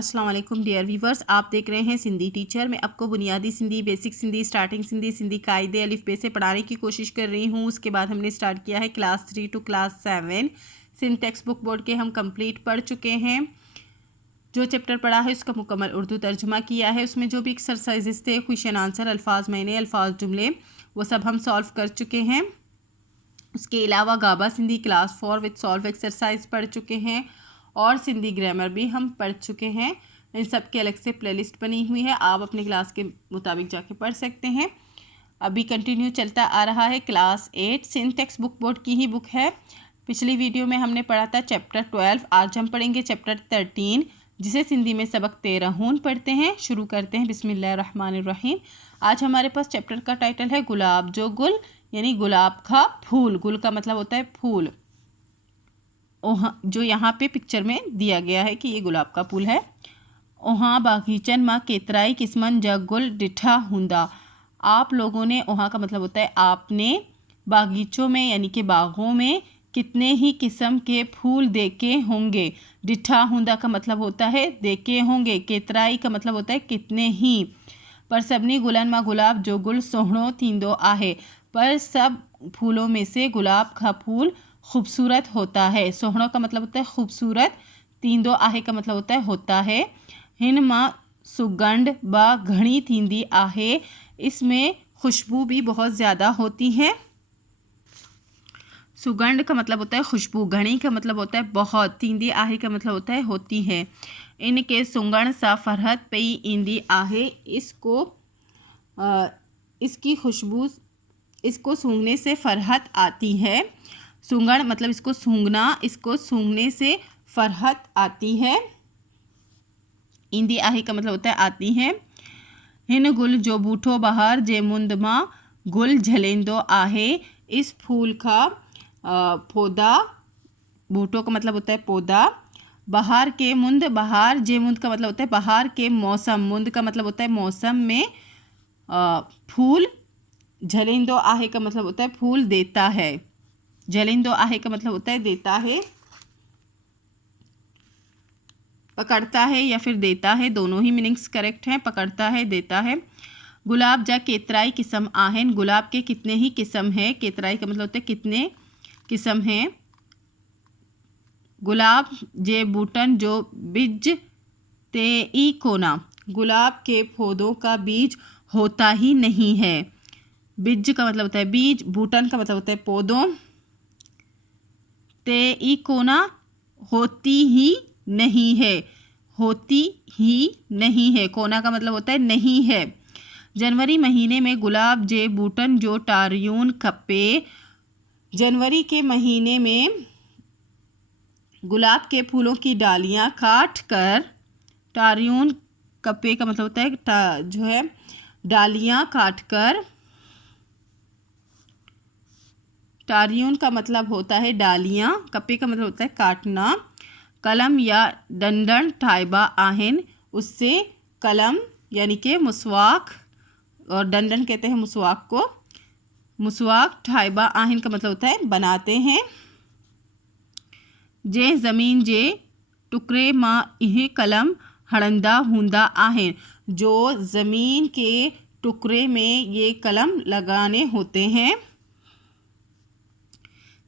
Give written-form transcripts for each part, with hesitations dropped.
अस्सलाम वालेकुम dear viewers, आप देख रहे हैं सिंधी टेक्चर। मैं आपको बुनियादी सिंधी, बेसिक सिंधी, स्टार्टिंग सिंधी, सिंधी कायदे अलिफ बे से पढ़ाने की कोशिश कर रही हूँ। उसके बाद हमने स्टार्ट किया है class 3 to class 7 Sindh textbook board के हम कंप्लीट पढ़ चुके हैं। जो चैप्टर पढ़ा है उसका मुकम्मल उर्दू तर्जुमा किया है। उसमें जो भी एक्सरसाइजेस थे, क्वेश्चन आंसर, अल्फाज मैंने, अल्फाज जुमले, वो सब हम सॉल्व कर चुके हैं। उसके अलावा Gaba Sindhi class 4 with solve exercise पढ़ चुके हैं और सिंधी ग्रामर भी हम पढ़ चुके हैं। इन सब के अलग से प्लेलिस्ट बनी हुई है, आप अपने क्लास के मुताबिक जाके पढ़ सकते हैं। अभी कंटिन्यू चलता आ रहा है class 8 Sindh textbook board की ही बुक है। पिछली वीडियो में हमने पढ़ा था चैप्टर 12, आज हम पढ़ेंगे चैप्टर 13 जिसे सिंधी में सबक 13 पढ़ते हैं। शुरू करते हैं बिस्मिल्लाहिर्रहमानिर्रहीम। आज हमारे पास चैप्टर का टाइटल है गुलाब जो गुल, यानी गुलाब का फूल। गुल का मतलब होता है फूल। जो यहाँ पे पिक्चर में दिया गया है कि ये गुलाब का फूल है। ओहा बागीचन माँ केतराई किस्मन जग गुल डिठा हुंदा। आप लोगों ने, ओहा का मतलब होता है आपने, बागीचों में यानी कि बागों में कितने ही किस्म के फूल देखे होंगे। डिठा हुंदा का मतलब होता है देखे होंगे। केतराई का मतलब होता है कितने ही। पर सबनी गुलन माँ गुलाब जो गुल सोहणो थींदो आहे। पर सब फूलों में से गुलाब का फूल खूबसूरत होता है। सोहणो का मतलब होता है खूबसूरत, तींदो आहे का मतलब होता है। हिन मां सुगंध बा घणी थींदी आहे। इसमें खुशबू भी बहुत ज़्यादा होती है। सुगंध का मतलब होता है खुशबू, घणी का मतलब होता है बहुत, तींदी आहे का मतलब होता है होती है। इनके सुंगण सा फरहत पई ईंदी आहे। इसकी खुशबू, इसको सूंघने से फरहत आती है। सूंघण मतलब इसको सूंघना, इसको सूंघने से फरहत आती है। ईंदी आहे का मतलब होता है आती है। हिन गुल जो बूठो बहार जे मुंद मां गुल झलेंदो आहे। इस फूल का पौधा, बूठो का मतलब होता है पौधा, बहार के मुंद, बहार जे मुंद का मतलब होता है बहार के मौसम, मुंद का मतलब होता है मौसम में फूल, झलेंदो आहे का मतलब होता है फूल देता है। झलेंदो आहे का मतलब होता है देता है, पकड़ता है या फिर देता है, दोनों ही मीनिंग्स करेक्ट हैं। पकड़ता है, देता है। गुलाब जा केतराई किस्म आहेन। गुलाब के कितने ही किस्म है। केतराई का मतलब होता है कितने किस्म हैं। गुलाब जे बूटन जो बीज ते ई कोना। गुलाब के पौधों का बीज होता ही नहीं है। बीज का मतलब होता है बीज, बूटन का मतलब होता है पौधों, ते ई कोना होती ही नहीं है। होती ही नहीं है, कोना का मतलब होता है नहीं है। जनवरी महीने में गुलाब जे बूटन जो टारियून खपे। जनवरी के महीने में गुलाब के फूलों की डालियां काट कर, टारियून कपे का मतलब होता है जो है डालियां काट कर, टारियून का मतलब होता है डालियां, कपे का मतलब होता है काटना। कलम या डंडन ठाइबा आहेन। उससे कलम यानी कि मुसवाक, और डंडन कहते हैं मुसवाक को। मुसवाक ठाइबा आहेन का मतलब होता है बनाते हैं। जे ज़मीन जे टुकड़े मां इहे कलम हड़ंदा हुंदा आहेन। जो ज़मीन के टुकड़े में ये कलम लगाने होते हैं।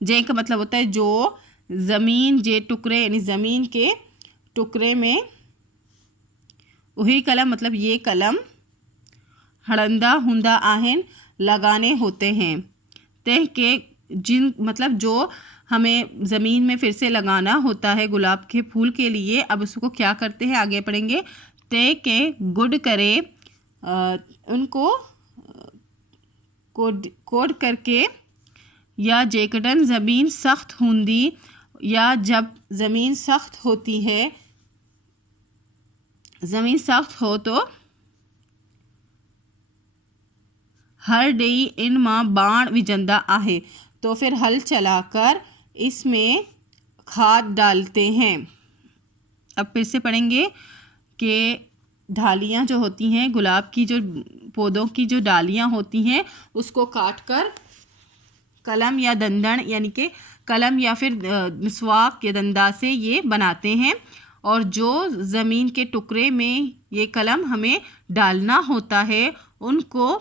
जे का मतलब होता है जो, ज़मीन जे टुकड़े यानी ज़मीन के टुकड़े में, वही कलम मतलब ये कलम, हड़ंदा हुंदा आहेन लगाने होते हैं। तह के जिन मतलब जो हमें ज़मीन में फिर से लगाना होता है गुलाब के फूल के लिए। अब उसको क्या करते हैं आगे पढ़ेंगे। तय के गुड करे, उनको कोड करके, या जेकडन ज़मीन सख्त हुंदी, या जब ज़मीन सख्त होती है, ज़मीन सख्त हो तो, हर डेई इन मां बाण विजंदा आहे। तो फिर हल चलाकर इसमें खाद डालते हैं। अब फिर से पढ़ेंगे कि डालियाँ जो होती हैं, गुलाब की जो पौधों की जो डालियाँ होती हैं, उसको काट कर कलम या दंदन यानी कि कलम या फिर मिसवाक या दंदा से ये बनाते हैं। और जो ज़मीन के टुकड़े में ये कलम हमें डालना होता है उनको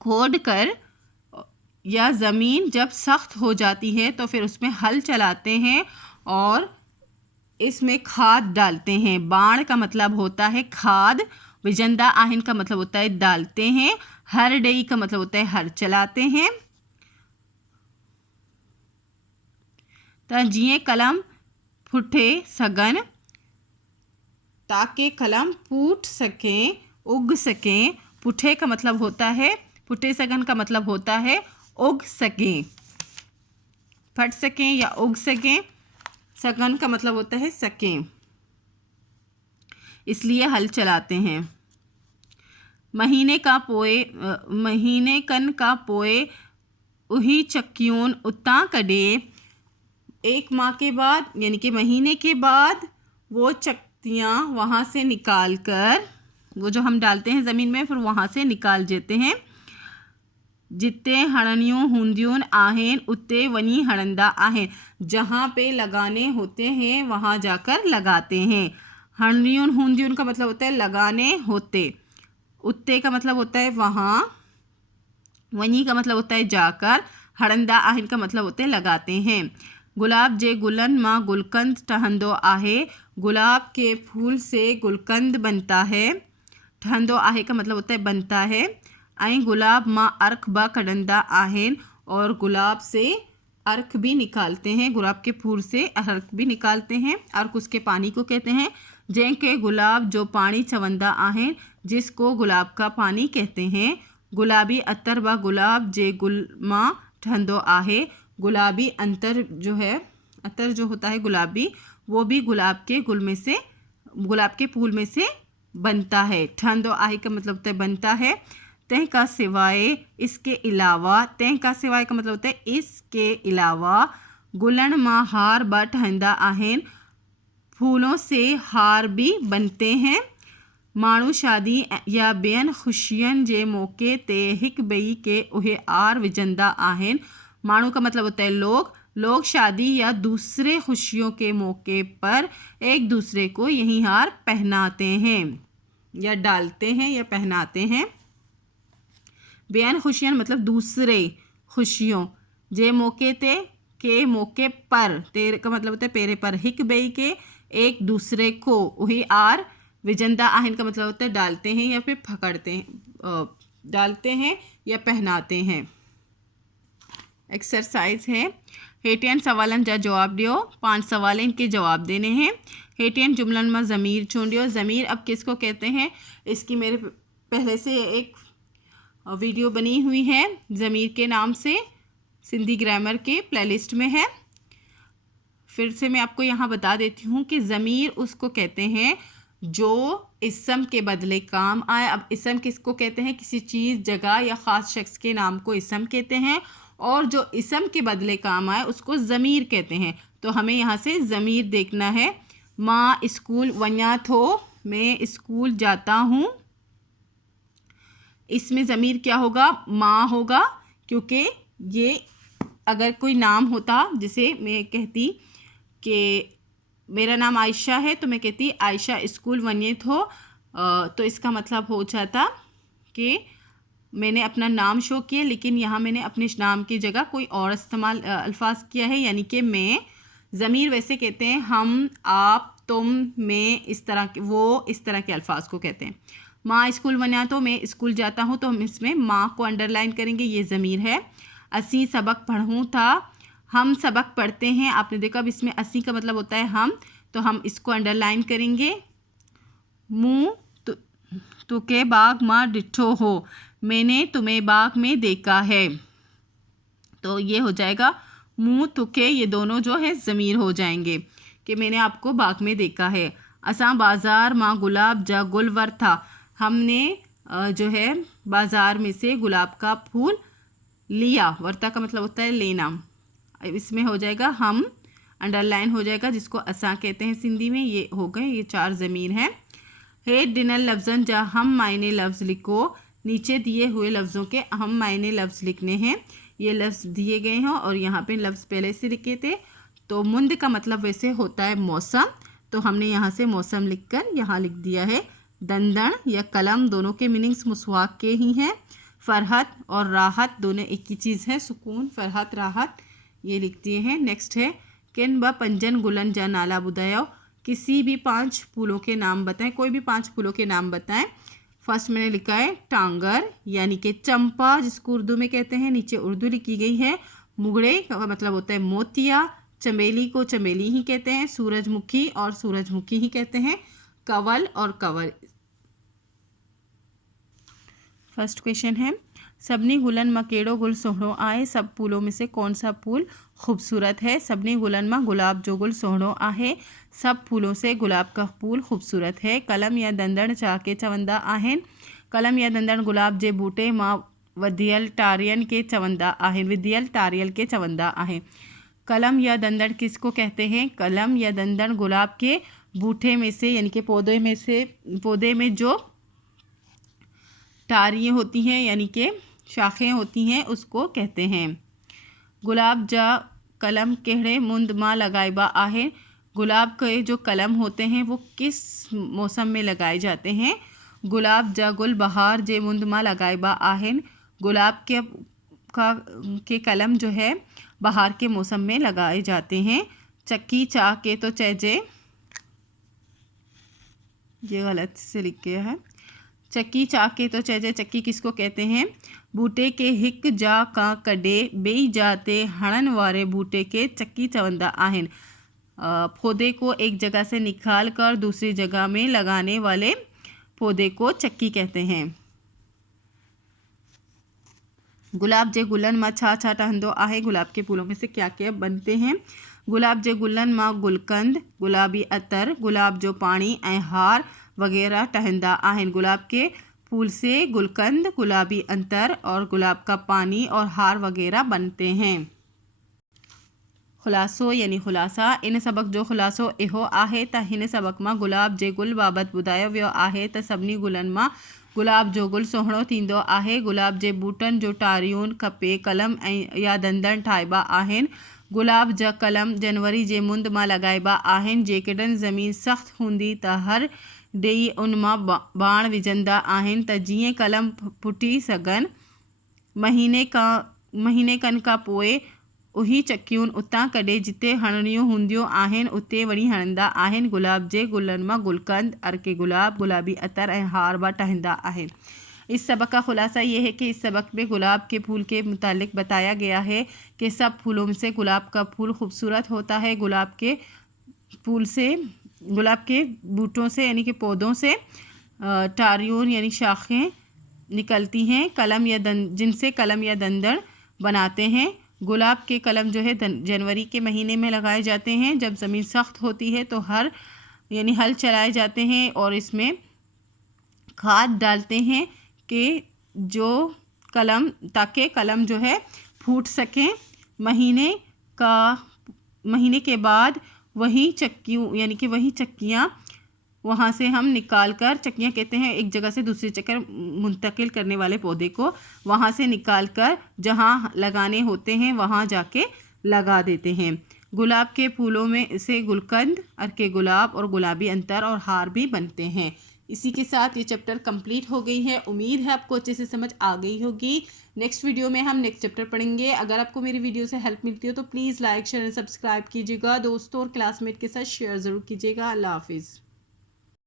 खोद कर या ज़मीन जब सख्त हो जाती है तो फिर उसमें हल चलाते हैं और इसमें खाद डालते हैं। बाण का मतलब होता है खाद, विजंदा आहिन का मतलब होता है डालते हैं, हर डई का मतलब होता है हर चलाते हैं। जिए कलम फुटे सगन, ताकि कलम फूट सकें, उग सकें। पुठे का मतलब होता है, फुटे सगन का मतलब होता है उग सकें, फट सकें या उग सकें। सगन का मतलब होता है सकें, इसलिए हल चलाते हैं। महीने कन का पोए उही चक्यून उता कड़े, एक माह के बाद यानी कि महीने के बाद वो चक्तियाँ वहाँ से निकाल कर, वो जो हम डालते हैं ज़मीन में फिर वहाँ से निकाल देते हैं। जितने हड़नियों हुंदियों आहेन उतने वनी हड़ंदा आहेन, जहाँ पे लगाने होते हैं वहाँ जाकर लगाते हैं। हड़नियों हुंदियों का मतलब होता है लगाने होते, उत्ते का मतलब होता है वहाँ, वनी का मतलब होता है जाकर, हड़ंदा आहेन का मतलब होता है लगाते हैं। गुलाब जे गुलन माँ गुलकंद टहंदो आहे, गुलाब के फूल से गुलकंद बनता है। ठहंदो आहे का मतलब होता है बनता है। आई गुलाब माँ अर्क बा कड़ंदा आहेन, और गुलाब से अर्क भी निकालते हैं, गुलाब के फूल से अर्क भी निकालते हैं। अर्क उसके पानी को कहते हैं। जै के गुलाब जो पानी चवंदा आहेन, जिसको गुलाब का पानी कहते हैं। गुलाबी अतर बा गुलाब जे गुल माँ ठहंदो आहे, गुलाबी अंतर जो है, अतर जो होता है गुलाबी, वो भी गुलाब के गुल में से, गुलाब के फूल में से बनता है। ठंदो आहे का मतलब होता है बनता है। तह का सिवाय, इसके अलावा, तह का सिवाय का मतलब होता है इसके अलावा। गुलन माँ हार ब ठहंदा आहेन, फूलों से हार भी बनते हैं। माण्हू शादी या ॿियनि खुशियन जे मौके ते हिक ॿई के उहे आर विझंदा आहिनि। माण्हू का मतलब होता है लोग शादी या दूसरे खुशियों के मौके पर एक दूसरे को यही हार पहनाते हैं या डालते हैं या पहनाते हैं। ॿियनि खुशियन मतलब दूसरे खुशियों, जे मौके ते के मौके पर, तेरे का मतलब होता है पेरे पर, हिक ॿई के एक दूसरे को, उही आर विजंदा आहिन का मतलब होता है डालते हैं या फिर पकड़ते हैं, डालते हैं या पहनाते हैं। एक्सरसाइज है, हेठियन सवालन जा जवाब दियो। 5 सवालन के जवाब देने हैं। हेठियन जुमलन में ज़मीर चूंडियो। ज़मीर अब किसको कहते हैं, इसकी मेरे पहले से एक वीडियो बनी हुई है ज़मीर के नाम से, सिंधी ग्रामर के प्लेलिस्ट में है। फिर से मैं आपको यहाँ बता देती हूँ कि ज़मीर उसको कहते हैं जो इसम के बदले काम आए। अब इसम किसको कहते हैं, किसी चीज़, जगह या ख़ास शख्स के नाम को इसम कहते हैं, और जो इसम के बदले काम आए उसको ज़मीर कहते हैं। तो हमें यहाँ से ज़मीर देखना है। माँ स्कूल वन्या थो, मैं स्कूल जाता हूँ। इसमें ज़मीर क्या होगा, माँ होगा, क्योंकि ये अगर कोई नाम होता, जैसे मैं कहती कि मेरा नाम आयशा है, तो मैं कहती आयशा स्कूल वन्ये थो, तो इसका मतलब हो जाता कि मैंने अपना नाम शो किया, लेकिन यहाँ मैंने अपने नाम की जगह कोई और इस्तेमाल अल्फाज किया है, यानी कि मैं। ज़मीर वैसे कहते हैं हम, आप, तुम, मैं, इस तरह के, वो इस तरह के अल्फाज को कहते हैं। माँ स्कूल वन्या तो, मैं स्कूल जाता हूँ, तो हम इसमें माँ को अंडरलाइन करेंगे, ये ज़मीर है। असी सबक पढ़ूँ था, हम सबक पढ़ते हैं। आपने देखा अब इसमें असी का मतलब होता है हम, तो हम इसको अंडरलाइन करेंगे। मुँह तुके बाग माँ डिठो हो, मैंने तुम्हें बाग में देखा है, तो ये हो जाएगा मुँह तुके, ये दोनों जो है ज़मीर हो जाएंगे कि मैंने आपको बाग में देखा है। असा बाज़ार माँ गुलाब जा गुलवर था, हमने जो है बाज़ार में से गुलाब का फूल लिया। वर्ता का मतलब होता है लेना। इसमें हो जाएगा हम, अंडरलाइन हो जाएगा, जिसको असा कहते हैं सिंधी में। ये हो गए, ये 4 ज़मीर हैं। हेठ डिनल लफ्ज़न जा हम मायने लफ्ज़ लिखो, नीचे दिए हुए लफ्ज़ों के हम मायने लफ्ज़ लिखने हैं। ये लफ्ज़ दिए गए हैं और यहाँ पे लफ्ज़ पहले से लिखे थे। तो मुंद का मतलब वैसे होता है मौसम, तो हमने यहाँ से मौसम लिखकर यहाँ लिख दिया है। दंदन या कलम दोनों के मीनिंग्स मुसवाक के ही हैं। फरहत और राहत दोनों एक ही चीज़ है। सुकून, फरहत, राहत ये लिख दिए हैं। नेक्स्ट है किन ब पंजन गुलन जा नाला बुदायो, किसी भी 5 फूलों के नाम बताएं, कोई भी 5 फूलों के नाम बताएं। फर्स्ट मैंने लिखा है टांगर यानी कि चंपा जिसको उर्दू में कहते हैं, नीचे उर्दू लिखी गई है। मुगड़े का मतलब होता है मोतिया, चमेली को चमेली ही कहते हैं, सूरजमुखी और सूरजमुखी ही कहते हैं, कवल और कवल। फर्स्ट क्वेश्चन है सबनी गुलन में केड़ो गुल सोहणो आहे, सब फूलों में से कौन सा फूल खूबसूरत है। सबनी गुलन में गुलाब जो गुल सोहणो आहे, सब फूलों से गुलाब का फूल खूबसूरत है। कलम या दंदड़ चाह के चवंदा आहिन, कलम या दंदड़ गुलाब जे बूटे मां वधियल टारियन के चवंदा आहिन, विधियल टारियल के चवंदा आहिन। कलम या दंदड़ किसको कहते हैं? कलम या दंदड़ गुलाब के बूटे में से यानी कि पौधे में जो टारियाँ होती हैं यानी कि शाखें होती हैं उसको कहते हैं। गुलाब जा कलम केहड़े मुंद मां लगाइबा आहे, गुलाब के जो कलम होते हैं वो किस मौसम में लगाए जाते हैं। गुलाब जा गुल बहार जे मुंद मां लगाइबा आहेन, गुलाब के कलम जो है बहार के मौसम में लगाए जाते हैं। चक्की चाह के तो चहजे, ये गलत से लिख गया है। चक्की चाह के तो चहजे, चक्की किसको कहते हैं? बूटे के हिक जा का कड़े बेई जाते हणन वारे बूटे के चक्की चवंदा आहिन। पौधे को एक जगह से निकाल कर दूसरी जगह में लगाने वाले पौधे को चक्की कहते हैं। गुलाब जे गुलन मां छा छा टहंदो आहे, गुलाब के फूलों में से क्या क्या बनते हैं। गुलाब जे गुलन मां गुलकंद, गुलाबी अतर, गुलाब जो पानी ऐं हार वगैरह टहंदा आहिन। गुलाब के फूल से गुलकंद, गुलाबी अंतर और गुलाब का पानी और हार वगैरह बनते हैं। खुलासो यानी खुलासा, इन सबक जो खुलासो इहो आहे त हिन सबक मां गुलाब जे गुल बाबत ॿुधायो वियो आहे त सभिनी गुलनि मां गुलाब जो गुल सोहणो थींदो आहे। गुलाब जे बूटनि जो टारियूं खपे कलम ऐं या दंदड़ ठाहिबा आहिनि। गुलाब जा कलम जनवरी जे मुंद मां लॻाइबा आहिनि। जेकॾहिं ज़मीन सख़्तु हूंदी त हर ॾेई उन मां बाण विझंदा आहिनि त जीअं कलम फुटी सघनि। महीने खनि खां पोइ उही चक्कियूं उतां कढे जिते हणणियूं हूंदियूं आहिनि उते वरी हणंदा आहिनि। गुलाब जे गुलनि मां गुलकंद, अर्के गुलाब, गुलाबी अतर ऐं हार बि टहंदा आहिनि। इस सबक का खुलासा ये है कि इस सबक में गुलाब के फूल के मुतालिक बताया गया है कि सब फूलों में से गुलाब का फूल खूबसूरत होता है। गुलाब के फूल से, गुलाब के बूटों से यानी कि पौधों से टारियों यानी शाखें निकलती हैं कलम या जिनसे कलम या दंदड़ बनाते हैं। गुलाब के कलम जो है जनवरी के महीने में लगाए जाते हैं। जब ज़मीन सख्त होती है तो हल चलाए जाते हैं और इसमें खाद डालते हैं कि जो ताकि कलम जो है फूट सकें। महीने के बाद वही चक्कियाँ वहाँ से हम निकाल कर, चक्कियाँ कहते हैं एक जगह से दूसरी जगह मुंतकिल करने वाले पौधे को, वहाँ से निकाल कर जहाँ लगाने होते हैं वहाँ जाके लगा देते हैं। गुलाब के फूलों में से गुलकंद, अर्के गुलाब और गुलाबी अंतर और हार भी बनते हैं। इसी के साथ ये चैप्टर कंप्लीट हो गई है। उम्मीद है आपको अच्छे से समझ आ गई होगी। नेक्स्ट वीडियो में हम नेक्स्ट चैप्टर पढ़ेंगे। अगर आपको मेरी वीडियो से हेल्प मिलती हो तो please like, share and subscribe कीजिएगा। दोस्तों और क्लासमेट के साथ शेयर ज़रूर कीजिएगा। अल्लाह हाफिज़।